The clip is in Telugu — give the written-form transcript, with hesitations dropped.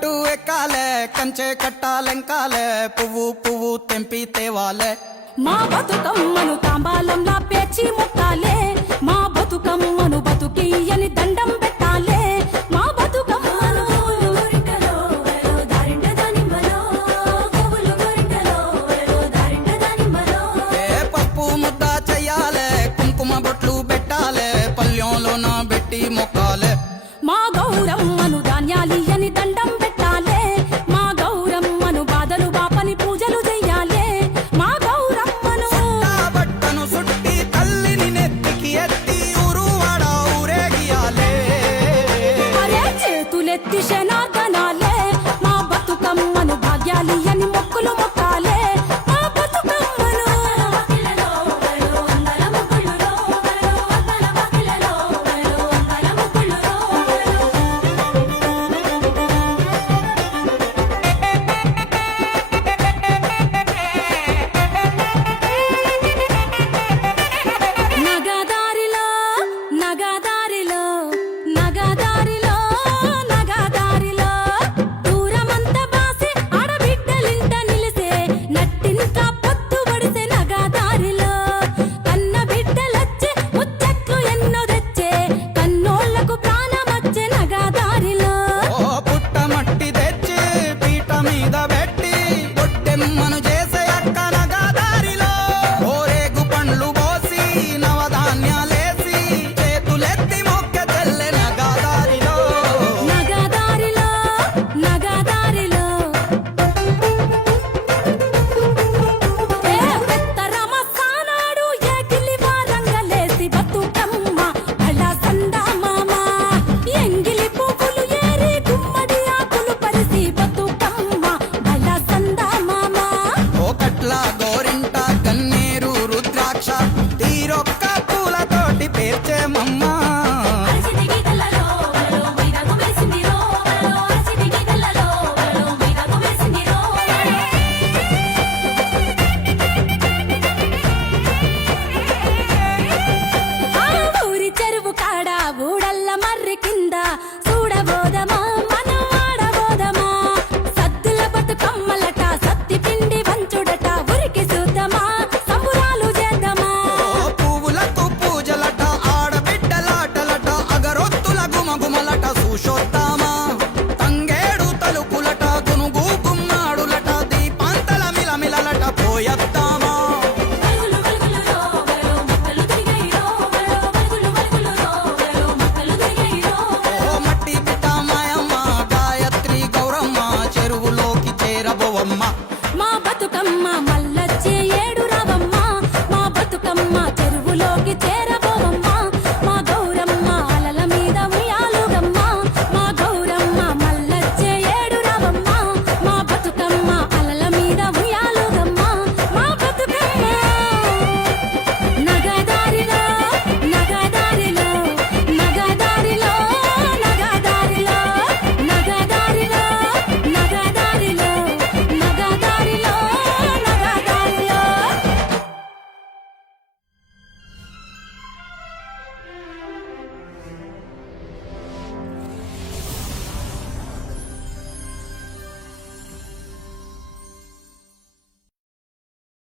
గట్టు ఎక్కాలే కంచె కట్టాలెంకాలే పువ్వు పువ్వు తెంపి తేవాలే మా బతుకమ్మను తాంబాలంలా పేర్చి ముట్టాలే మా బతుకమ్మను బతుకియ్యని దండం పెట్టాలే మా బతుకమ్మను పప్పు ముద్ద చెయ్యాలే కుంకుమ బొట్లు పెట్టాలే పల్లెంలోన పెట్టి మొక్కాలే మా గౌరమ్మను ధాన్యాలియ్యని దండం పెట్టాలే మా గౌరమ్మను బాధలు బాపని పూజలు చెయ్యాలే మా గౌరమ్మను బట్టను సుట్టి తల్లిని నెత్తికి ఎత్తి ఊరువాడ ఊరేగియాలే అరే చేతులెత్తి శనార్దనాలే మా బతుకమ్మను భాగ్యాలియ్యని మొక్కులు